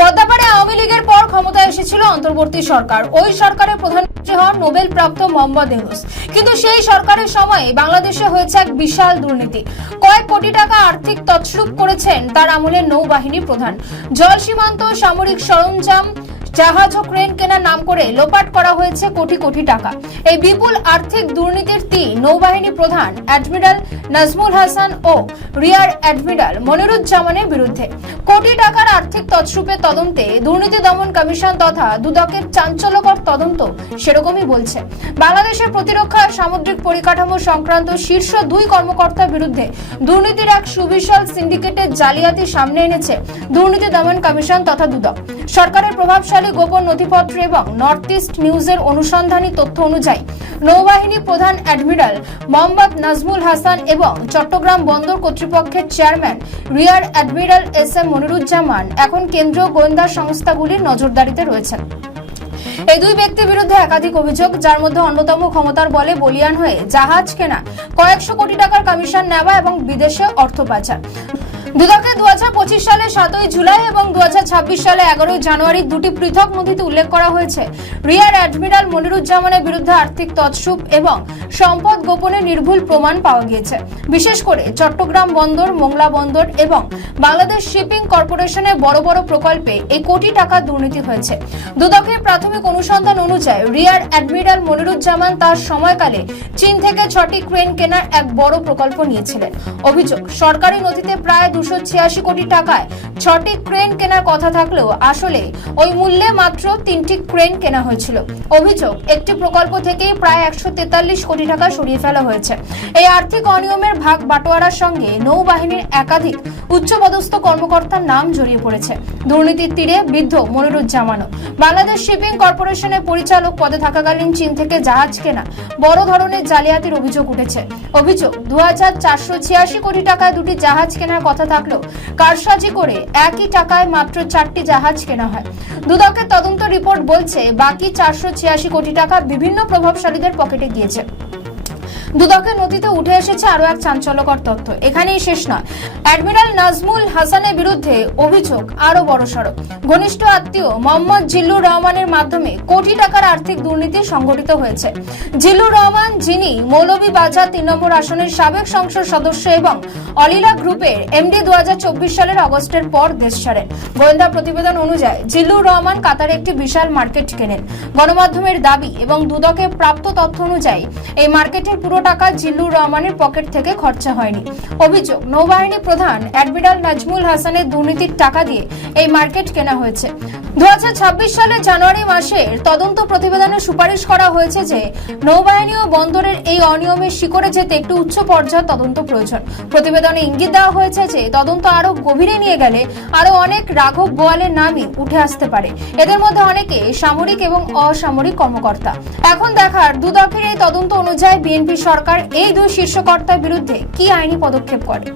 পদ্মাপাড়ে আওয়ামী লীগের পর ক্ষমতায় এসেছিল অন্তর্বর্তী সরকার। ওই সরকারের প্রধানমন্ত্রী হন নোবেল প্রাপ্ত মোহাম্মদ ইউনূস। কিন্তু সেই সরকারের সময়ে বাংলাদেশে হয়েছে এক বিশাল দুর্নীতি। কয়েক কোটি টাকা আর্থিক তছরূপ করেছেন তার আমলের নৌবাহিনী প্রধান। জল সীমান্ত, সামরিক সরঞ্জাম, জাহাজ ও ক্রেন কেনার নাম করে লোপাট করা হয়েছে কোটি কোটি টাকা। এই বিপুল আর্থিক দুর্নীতির তীর নৌবাহিনী প্রধান অ্যাডমিরাল নাজমুল হাসান ও রিয়ার অ্যাডমিরাল মনিরুজ্জামানের বিরুদ্ধে। কোটি টাকার আর্থিক তছরূপের তদন্তে দুর্নীতি দমন কমিশন তথা দুদকের চাঞ্চল্যকর তদন্ত সেরকমই বলছে। বাংলাদেশের প্রতিরক্ষা সামুদ্রিক পরিকাঠামো সংক্রান্ত শীর্ষ দুই কর্মকর্তার বিরুদ্ধে দুর্নীতির এক সুবিশাল সিন্ডিকেটের জালিয়াতি সামনে এনেছে দুর্নীতি দমন কমিশন তথা দুদক। সরকারের প্রভাবশালী গোপন নথিপত্র এবং নর্থ ইস্ট নিউজের অনুসন্ধানী তথ্য অনুযায়ী নৌবাহিনী প্রধান অ্যাডমিরাল মোহাম্মদ নাজমুল হাসান এবং চট্টগ্রাম বন্দর কর্তৃপক্ষের chairman rear admiral SM. Moniruzzaman এখন কেন্দ্রীয় গোয়েন্দা সংস্থাগুলির নজরদারিতে রয়েছেন। এই দুই ব্যক্তির বিরুদ্ধে একাধিক অভিযোগ, যার মধ্যে অন্যতম ক্ষমতার বলে বলিয়ান হয়ে জাহাজ কেনা, কয়েকশো কোটি টাকার কমিশন নেওয়া এবং বিদেশে অর্থ পাচার। দুদকে 2025 সালে 7 জুলাই এবং 2026 সালে 11 জানুয়ারি দুটি পৃথক নথিতে উল্লেখ করা হয়েছে রিয়ার অ্যাডমিরাল মনিরুজ্জামানের বিরুদ্ধে আর্থিক তছরূপ এবং সম্পদ গোপনের নির্ভুল প্রমাণ পাওয়া গিয়েছে। বিশেষ করে চট্টগ্রাম বন্দর, মোংলা বন্দর এবং বাংলাদেশ শিপিং কর্পোরেশনের বড় বড় প্রকল্পে এই কোটি টাকা দুর্নীতি হয়েছে। দুদকের প্রাথমিক অনুসন্ধান অনুযায়ী রিয়ার অ্যাডমিরাল মনিরুজ্জামান তার সময়কালে চীন থেকে 6টি ক্রেন কেনার এক বড় প্রকল্প নিয়েছিলেন। অভিযোগ, সরকারি নথিতে প্রায় 286 কোটি টাকায় 6টি ক্রেন কেনার কথা থাকলেও আসলে ওই মূল্যে মাত্র 3টি ক্রেন কেনা হয়েছিল। অভিযোগ, একটি প্রকল্প থেকেই প্রায় 143 কোটি টাকা সরিয়ে ফেলা হয়েছে। এই আর্থিক অনিয়মের ভাগ বাটোয়ারার সঙ্গে নৌবাহিনীর একাধিক উচ্চপদস্থ কর্মকর্তার নাম জড়িয়ে পড়েছে। দুর্নীতির তীরে বিদ্ধ মনিরুজ্জামানও। বাংলাদেশ শিপিং কর্পোরেশনের পরিচালক পদে থাকাকালীন চীন থেকে জাহাজ কেনা বড় ধরনের জালিয়াতির অভিযোগ উঠেছে। অভিযোগ, 2486 কোটি টাকায় দুটি জাহাজ কেনার কথা থাকলেও কারসাজি করে একই টাকায় মাত্র 4টি জাহাজ কেনা হয়। দুদকের তদন্ত রিপোর্ট বলছে বাকি 486 কোটি টাকা বিভিন্ন প্রভাবশালীদের পকেটে গিয়েছে। দুদকের নথিতে উঠে এসেছে আরো এক চাঞ্চল্যকর তথ্য। এখানেই শেষ নয়, অ্যাডমিরাল নাজমুল হাসানের বিরুদ্ধে অভিযোগ আরো বড়সড়। ঘনিষ্ঠ আত্মীয় মোহাম্মদ জিল্লুর রহমানের মাধ্যমে কোটি টাকার আর্থিক দুর্নীতি সংঘটিত হয়েছে। জিল্লুর রহমান, যিনি মৌলভীবাজার 3 নম্বর আসনের সাবেক সংসদ সদস্য এবং অলিলা গ্রুপের এমডি, 2024 সালের অগস্টের পর দেশ ছাড়েন। গোয়েন্দা প্রতিবেদন অনুযায়ী জিল্লুর রহমান কাতারে একটি বিশাল মার্কেট কেনেন। গণমাধ্যমের দাবি এবং দুদকের প্রাপ্ত তথ্য অনুযায়ী এই মার্কেটের পুরো টাকা জিল্লুর রহমানের পকেট থেকে খরচা হয়নি। অভিযোগ, নৌবাহিনী প্রধান অ্যাডমিরাল নাজমুল হাসানের দুর্নীতির টাকা দিয়ে এই মার্কেট কেনা হয়েছে। 2026 সালের জানুয়ারি মাসের তদন্ত প্রতিবেদনে সুপারিশ করা হয়েছে যে নৌবাহিনী ও বন্দরের এই অনিয়মের শিকড়ে যেতে একটু উচ্চ পর্যায়ের তদন্ত প্রয়োজন। প্রতিবেদনে ইঙ্গিত দেওয়া হয়েছে যে তদন্ত আরো গভীরে নিয়ে গেলে আরো অনেক রাঘব বোয়ালের নামই উঠে আসতে পারে। এদের মধ্যে অনেকে সামরিক এবং অসামরিক কর্মকর্তা। এখন দেখার দুদকের এই তদন্ত অনুযায়ী বিএনপি সরকার এই দুই শীর্ষ কর্তার বিরুদ্ধে কি আইনি পদক্ষেপ করে।